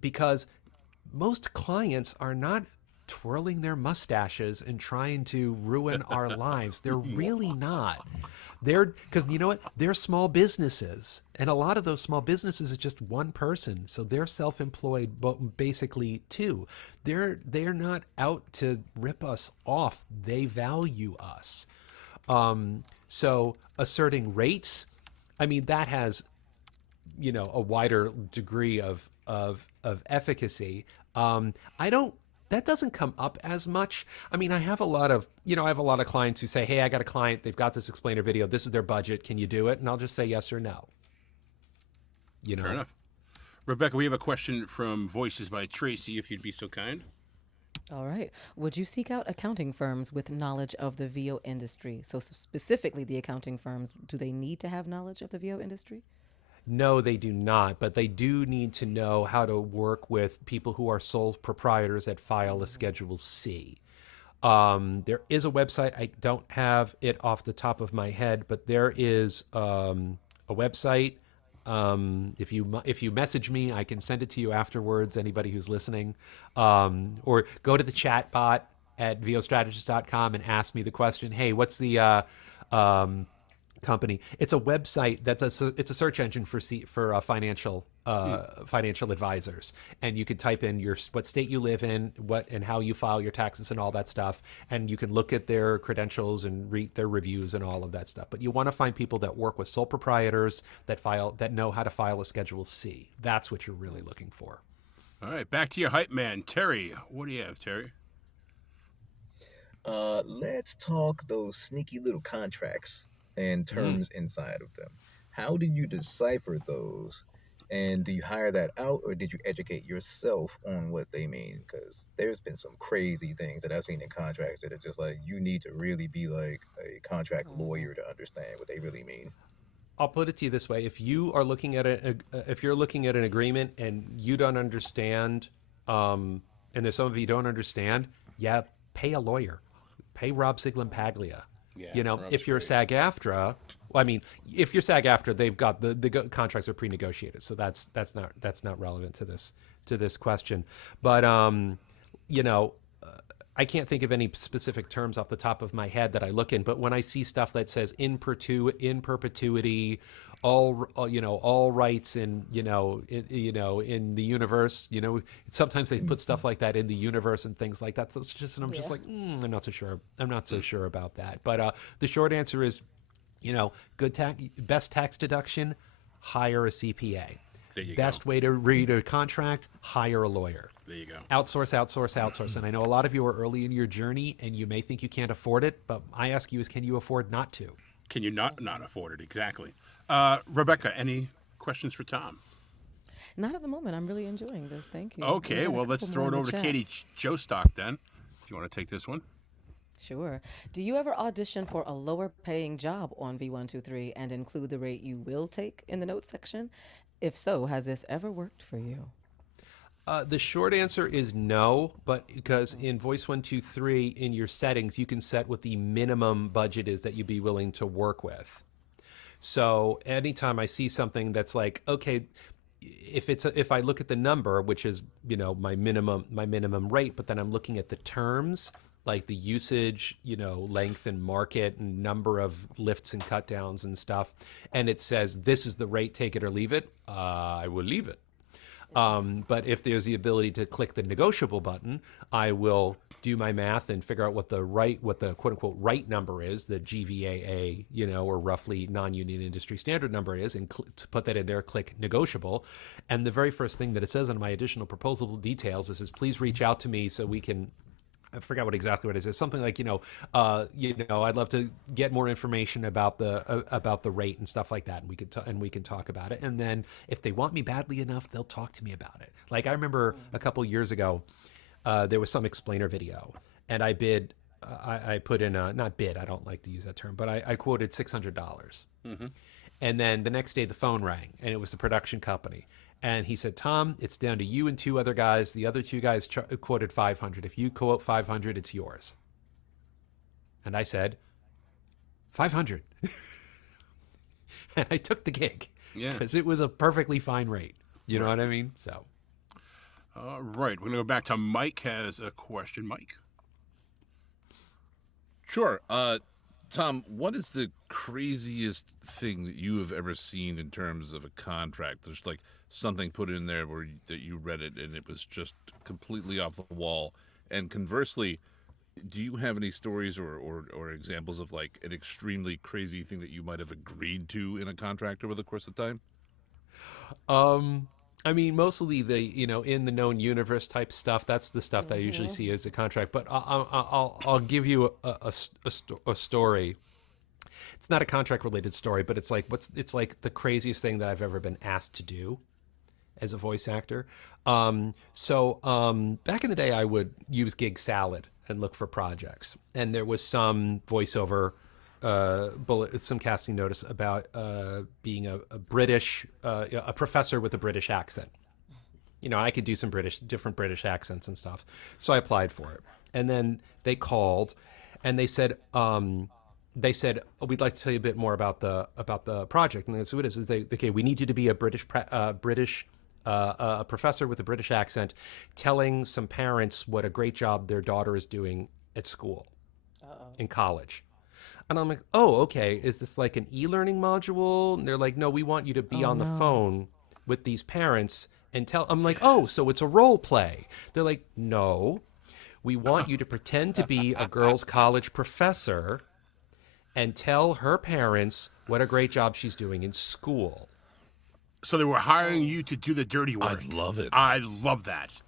Because most clients are not twirling their mustaches and trying to ruin our lives. They're really not. Because you know what? They're small businesses. And a lot of those small businesses is just one person. So they're self-employed, but basically too. They're not out to rip us off. They value us. So asserting rates, I mean, that has, a wider degree of efficacy. That doesn't come up as much. I mean, I have a lot of clients who say, hey, I got a client, they've got this explainer video, this is their budget, can you do it? And I'll just say yes or no. Fair enough. Rebecca, we have a question from Voices by Tracy, if you'd be so kind. All right. Would you seek out accounting firms with knowledge of the VO industry? So specifically the accounting firms, do they need to have knowledge of the VO industry? No, they do not, but they do need to know how to work with people who are sole proprietors that file a Schedule C. There is a website. I don't have it off the top of my head, but there is a website. If you message me, I can send it to you afterwards. Anybody who's listening, or go to the chat bot at vostrategist.com and ask me the question. Hey, what's the company? It's a website it's a search engine for financial advisors, and you can type in what state you live in, and how you file your taxes and all that stuff, and you can look at their credentials and read their reviews and all of that stuff. But you want to find people that work with sole proprietors that know how to file a Schedule C. That's what you're really looking for. All right, back to your hype man, Terry. What do you have, Terry? Let's talk those sneaky little contracts and terms inside of them. How do you decipher those? And do you hire that out, or did you educate yourself on what they mean? Because there's been some crazy things that I've seen in contracts that are just like, you need to really be like a contract lawyer to understand what they really mean. I'll put it to you this way: if you are looking at if you're looking at an agreement and you don't understand, and there's some of you don't understand, pay a lawyer, pay Rob Siglan-Paglia. Yeah, if you're SAG-AFTRA, if you're SAG-AFTRA, they've got the contracts are pre-negotiated, so that's not relevant to this question. But I can't think of any specific terms off the top of my head that I look in. But when I see stuff that says in perpetuity, all rights in in the universe, sometimes they put stuff like that in the universe and things like that. So it's just, and I'm just like, I'm not so sure. I'm not so sure about that. But the short answer is, best tax deduction, hire a CPA. Best way to read a contract, hire a lawyer. There you go. Outsource. And I know a lot of you are early in your journey and you may think you can't afford it, but I ask you is, can you afford not to? Can you not afford it? Exactly. Rebecca, any questions for Tom? Not at the moment. I'm really enjoying this. Thank you. Okay, well, let's throw it over to Katie Jostock then, if you want to take this one. Sure. Do you ever audition for a lower paying job on V123 and include the rate you will take in the notes section? If so, has this ever worked for you? The short answer is no, but because in Voice 123 in your settings, you can set what the minimum budget is that you'd be willing to work with. So anytime I see something that's like, okay, if I look at the number, which is, my minimum rate, but then I'm looking at the terms, like the usage, length and market and number of lifts and cut downs and stuff, and it says this is the rate, take it or leave it, I will leave it. But if there's the ability to click the negotiable button, I will do my math and figure out what the quote unquote right number is, the GVAA, or roughly non-union industry standard number is, and to put that in there, click negotiable. And the very first thing that it says on my additional proposal details is please reach out to me so we can, I forgot exactly what it is. It's something like, I'd love to get more information about the rate and stuff like that, and we can talk about it. And then if they want me badly enough, they'll talk to me about it. Like I remember a couple years ago, there was some explainer video, and I bid. I put in not bid. I don't like to use that term, but I quoted $600. And then the next day the phone rang, and it was the production company. And he said, Tom, it's down to you and 2 other guys. The other 2 guys quoted 500. If you quote 500, it's yours. And I said, 500. And I took the gig. Yeah. Because it was a perfectly fine rate. You know what I mean? So. All right. We're going to go back to Mike has a question. Mike. Sure. Tom, what is the craziest thing that you have ever seen in terms of a contract? There's like something put in there that you read it and it was just completely off the wall. And conversely, do you have any stories or examples of like an extremely crazy thing that you might have agreed to in a contract over the course of time? I mean, mostly the, in the known universe type stuff. That's the stuff that I usually see as a contract. But I'll give you a story. It's not a contract related story, but it's like the craziest thing that I've ever been asked to do as a voice actor. So back in the day, I would use Gig Salad and look for projects, and there was some voiceover. Some casting notice about being a British, a professor with a British accent. I could do some different British accents and stuff. So I applied for it. And then they called and they said, oh, we'd like to tell you a bit more about the project. And that's what it is. Okay, we need you to be a British a professor with a British accent telling some parents what a great job their daughter is doing at school, in college. And I'm like, oh, okay, is this like an e-learning module? And they're like, no, we want you to be on the phone with these parents and tell. I'm like, oh, so it's a role play. They're like, no, we want you to pretend to be a girls' college professor and tell her parents what a great job she's doing in school. So they were hiring you to do the dirty work. I love it. I love that.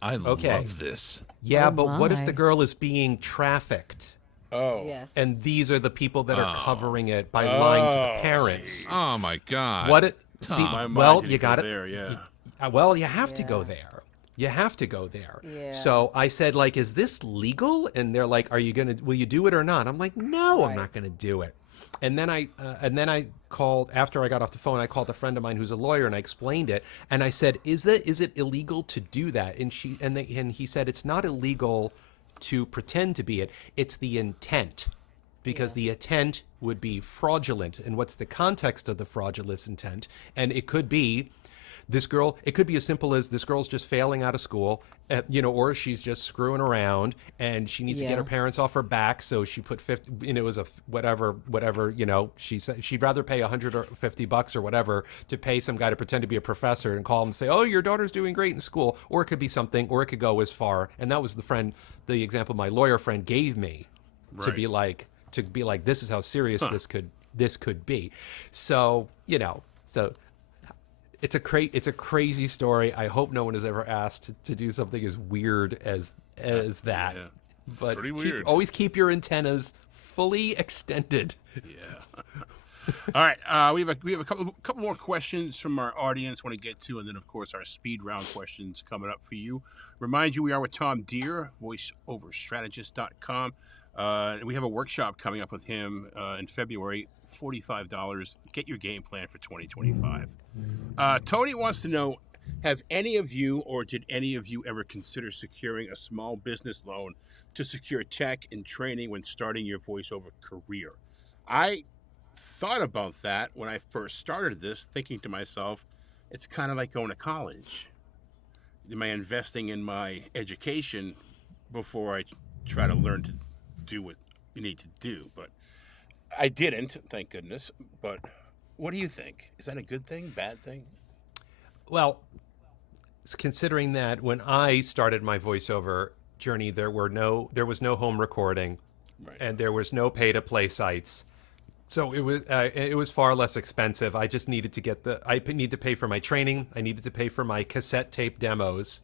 I love this. Yeah, Oh but what if my. the girl is being trafficked? Oh. Yes. And these are the people that are covering it by lying to the parents. see. Oh my God. What it see? My mind Well, didn't you go got it. there, yeah. Well, you have to go Yeah. there. You have to go there. Yeah. So I said, like, is this legal? And they're like, will you do it or not? I'm like, no, I'm Right. not going to do it. And then I called, after I got off the phone, I called a friend of mine who's a lawyer and I explained it. And I said, is it illegal to do that? And he said, it's not illegal to pretend to be it. It's the intent. Because the intent would be fraudulent. And what's the context of the fraudulent intent? And it could be this girl, it could be as simple as this girl's just failing out of school, or she's just screwing around and she needs to get her parents off her back. So she put 50, it was a whatever, she said she'd rather pay $150 or whatever to pay some guy to pretend to be a professor and call him and say, oh, your daughter's doing great in school. Or it could be something, or it could go as far. And that was the example my lawyer friend gave me to be like, this is how serious this could be. So, it's a crazy story. I hope no one has ever asked to do something as weird as that. Yeah. But Pretty weird. always keep your antennas fully extended. Yeah. All right. We have a couple more questions from our audience want to get to, and then of course our speed round questions coming up for you. Remind you, we are with Tom Dheere, voiceoverstrategist.com. We have a workshop coming up with him in February, $45. Get your game plan for 2025. Tony wants to know, have any of you or did any of you ever consider securing a small business loan to secure tech and training when starting your voiceover career? I thought about that when I first started this, thinking to myself, it's kind of like going to college. Am I investing in my education before I try to learn to do what you need to do? But I didn't, thank goodness. But what do you think? Is that a good thing, bad thing? Well, considering that when I started my voiceover journey, there was no home recording, Right. and there was no pay-to-play sites. So it was far less expensive. I just needed to I need to pay for my training. I needed to pay for my cassette tape demos.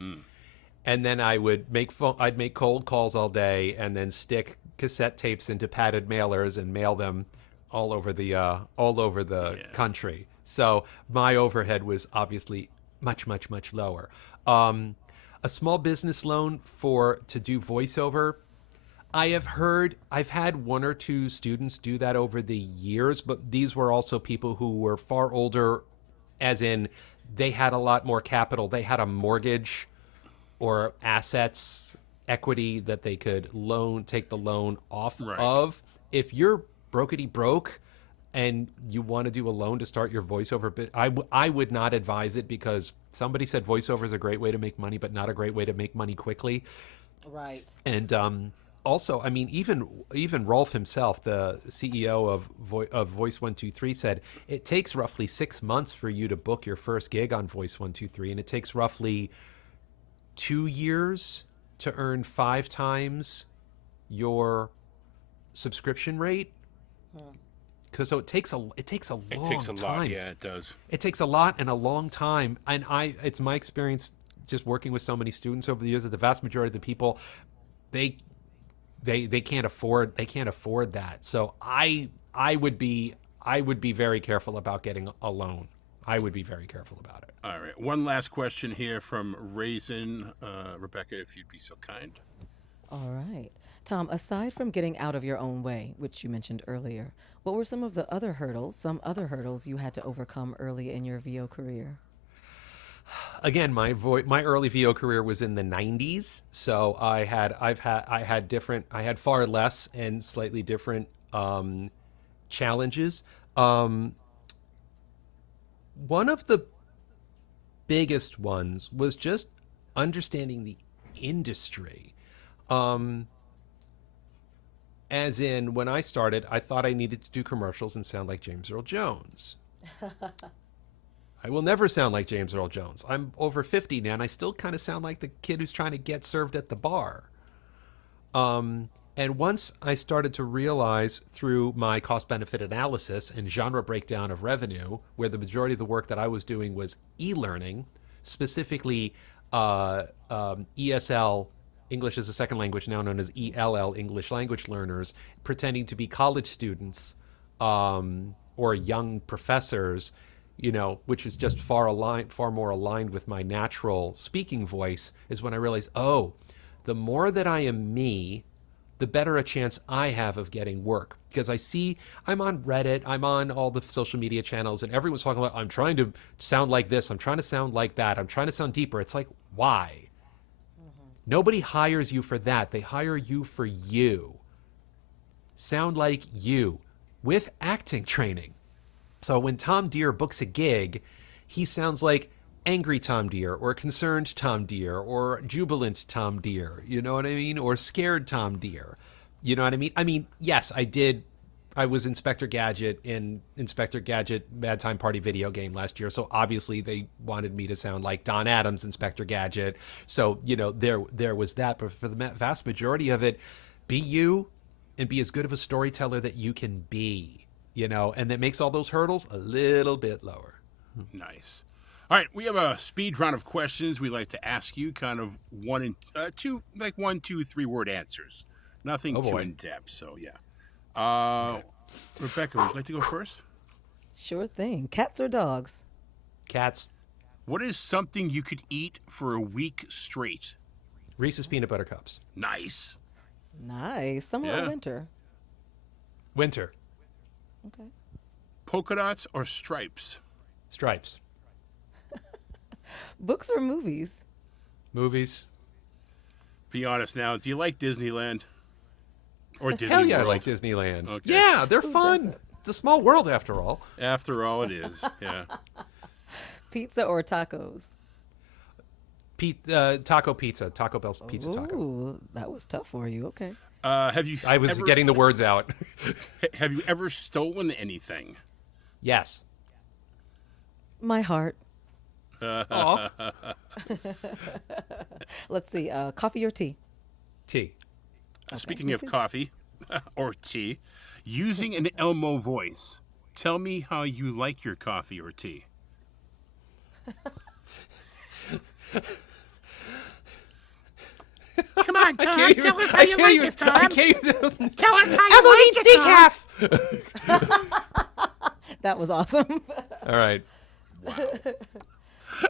And then I'd make cold calls all day and then stick cassette tapes into padded mailers and mail them all over the country. So my overhead was obviously much, much, much lower. A small business loan to do voiceover, I've had one or two students do that over the years, but these were also people who were far older, as in they had a lot more capital. They had a mortgage or assets, equity that they could take the loan off of. If you're brokety broke and you want to do a loan to start your voiceover bit, I would not advise it, because somebody said voiceover is a great way to make money, but not a great way to make money quickly. Right. And also, I mean, even Rolf himself, the CEO of Voice 123, said it takes roughly 6 months for you to book your first gig on Voice 123, and it takes roughly 2 years to earn 5 times your subscription rate. Because so it takes a long time. Yeah, it does. It takes a lot and a long time. And it's my experience just working with so many students over the years that the vast majority of the people, they can't afford that. So I would be very careful about getting a loan. I would be very careful about it. All right. One last question here from Raisin. Rebecca, if you'd be so kind. All right. Tom, aside from getting out of your own way, which you mentioned earlier, what were some other hurdles you had to overcome early in your VO career? Again, my early VO career was in the 90s, so I had far less and slightly different challenges. One of the biggest ones was just understanding the industry. As in, when I started, I thought I needed to do commercials and sound like James Earl Jones. I will never sound like James Earl Jones. I'm over 50 now, and I still kind of sound like the kid who's trying to get served at the bar. And once I started to realize through my cost-benefit analysis and genre breakdown of revenue, where the majority of the work that I was doing was e-learning, specifically ESL, English as a second language, now known as ELL, English language learners, pretending to be college students or young professors, which is just far more aligned with my natural speaking voice, is when I realized, the more that I am me, the better a chance I have of getting work. Because I'm on Reddit, I'm on all the social media channels, and everyone's talking about, I'm trying to sound like this, I'm trying to sound like that, I'm trying to sound deeper. It's like, why? Nobody hires you for that. They hire you for you. Sound like you, with acting training. So when Tom Dheere books a gig, he sounds like angry Tom Dheere, or concerned Tom Dheere, or jubilant Tom Dheere, you know what I mean? Or scared Tom Dheere, you know what I mean? I mean, yes, I was Inspector Gadget in Inspector Gadget Mad Time Party video game last year, so obviously they wanted me to sound like Don Adams, Inspector Gadget. So, there was that, but for the vast majority of it, be you and be as good of a storyteller that you can be, and that makes all those hurdles a little bit lower. Nice. All right, we have a speed round of questions we like to ask you, kind of 1 and 2, like 1, 2, 3 word answers. Nothing too in depth, so yeah. Rebecca, would you like to go first? Sure thing. Cats or dogs? Cats. What is something you could eat for a week straight? Reese's Peanut Butter Cups. Nice. Nice. Summer or winter? Winter. Okay. Polka dots or stripes? Stripes. Books or movies? Movies. Be honest now. Do you like Disneyland? Or Disney Hell yeah, World? I like Disneyland. Okay. Yeah, they're Who fun. doesn't? It's a small world after all. After all, it is. Yeah. Pizza or tacos? Taco pizza. Taco Bell's pizza taco. Ooh, that was tough for you. Okay. Have you? I was getting the words out. Have you ever stolen anything? Yes. My heart. Aw. Let's see. Coffee or tea? Tea. Speaking of coffee or tea, using an Elmo voice, tell me how you like your coffee or tea. Come on, Tom. Tell us how you like it, Tom. Tell us how you like it, Tom. That was awesome. All right.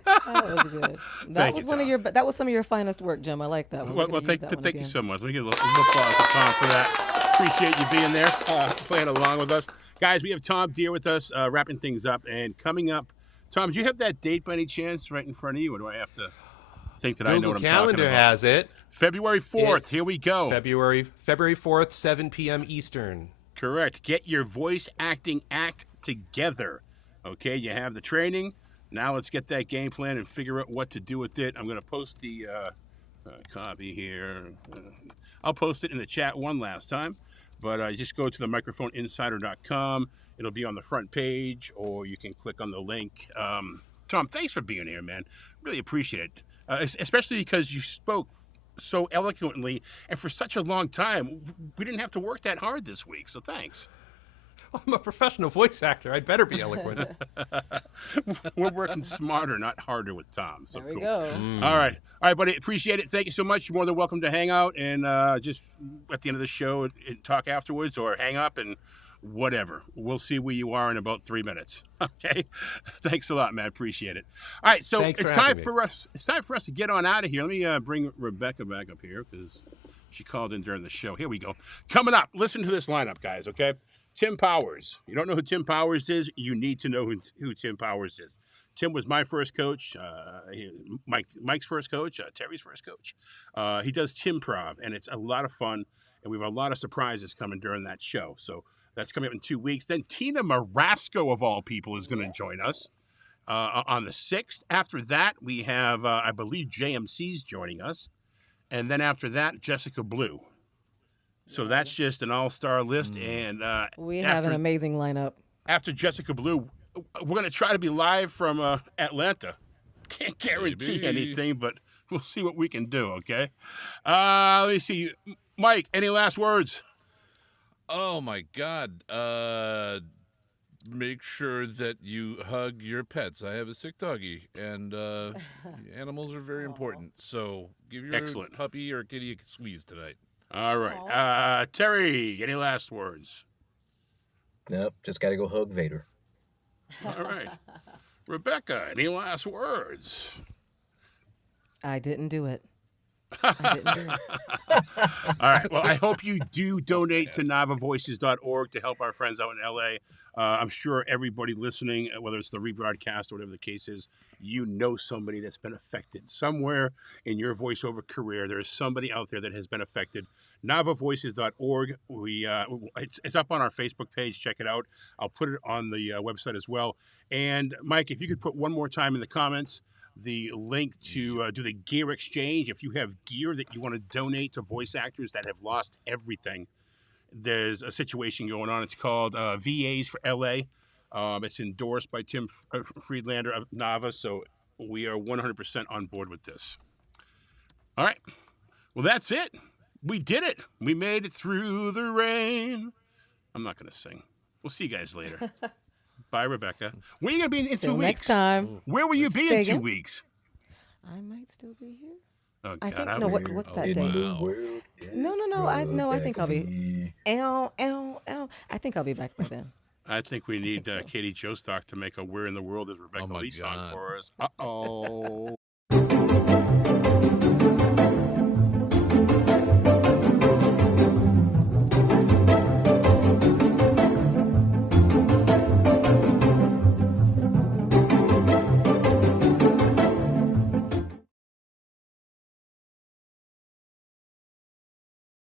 That was good. That Thank was you, one of Tom. your. That was some of your finest work, Jim. I like that one. Well, We're gonna use that one thank you again. so much. Let me get a little applause to Tom for that. Appreciate you being there, playing along with us. Guys, we have Tom Dheere with us, wrapping things up. And coming up, Tom, do you have that date by any chance right in front of you, or do I have to think that I know Google what I'm talking Calendar about? has it. February 4th. It's Here we go. February 4th, 7 p.m. Eastern. Correct. Get your voice acting act together. Okay, you have the training. Now let's get that game plan and figure out what to do with it. I'm going to post the copy here. I'll post it in the chat one last time, but just go to the microphoneinsider.com. It'll be on the front page, or you can click on the link. Tom, thanks for being here, man. Really appreciate it, especially because you spoke so eloquently and for such a long time. We didn't have to work that hard this week, so thanks. I'm a professional voice actor. I'd better be eloquent. We're working smarter, not harder with Tom. So There we cool. go. All right, buddy. Appreciate it. Thank you so much. You're more than welcome to hang out and just at the end of the show and talk afterwards, or hang up and whatever. We'll see where you are in about 3 minutes. Okay. Thanks a lot, man. Appreciate it. All right, so Thanks for it's time having me. for us. It's time for us to get on out of here. Let me bring Rebecca back up here because she called in during the show. Here we go. Coming up. Listen to this lineup, guys. Okay. Tim Powers. You don't know who Tim Powers is? You need to know who Tim Powers is. Tim was my first coach, Mike's first coach, Terry's first coach. He does Timprov, and it's a lot of fun, and we have a lot of surprises coming during that show. So that's coming up in 2 weeks. Then Tina Marasco, of all people, is going to join us on the 6th. After that, we have, I believe, JMC's joining us. And then after that, Jessica Blue. So that's just an all-star list, and We have an after, amazing lineup. after Jessica Blue, we're going to try to be live from Atlanta. Can't guarantee Maybe. anything, but we'll see what we can do, okay? Let me see. Mike, any last words? Oh my God. Make sure that you hug your pets. I have a sick doggy, and animals are very important. So give your Excellent. puppy or kitty a squeeze tonight. All right. Terry, any last words? Nope, just got to go hug Vader. All right. Rebecca, any last words? I didn't do it. I didn't do it. All right. Well, I hope you do donate to NavaVoices.org to help our friends out in LA. I'm sure everybody listening, whether it's the rebroadcast or whatever the case is, you know somebody that's been affected. Somewhere in your voiceover career, there is somebody out there that has been affected. NavaVoices.org. It's up on our Facebook page. Check it out. I'll put it on the website as well. And Mike, if you could put one more time in the comments the link to do the gear exchange. If you have gear that you want to donate to voice actors that have lost everything, there's a situation going on. It's called VAs for LA. It's endorsed by Tim Friedlander of Nava, so we are 100% on board with this. All right. Well, that's it. We did it. We made it through the rain. I'm not going to sing. We'll see you guys later. Bye, Rebecca. Where are you going to be in 2 Till weeks? next time. Where will you be Say in 2 again? weeks? I might still be here. Oh, I God, think I no. would- What's that In day? the world, No. I think I'll be. be. Ow. I think I'll be back by then. I think we need Katie Jostock to make a "Where in the World is Rebecca Oh, my Lee" song God. for us. Uh-oh.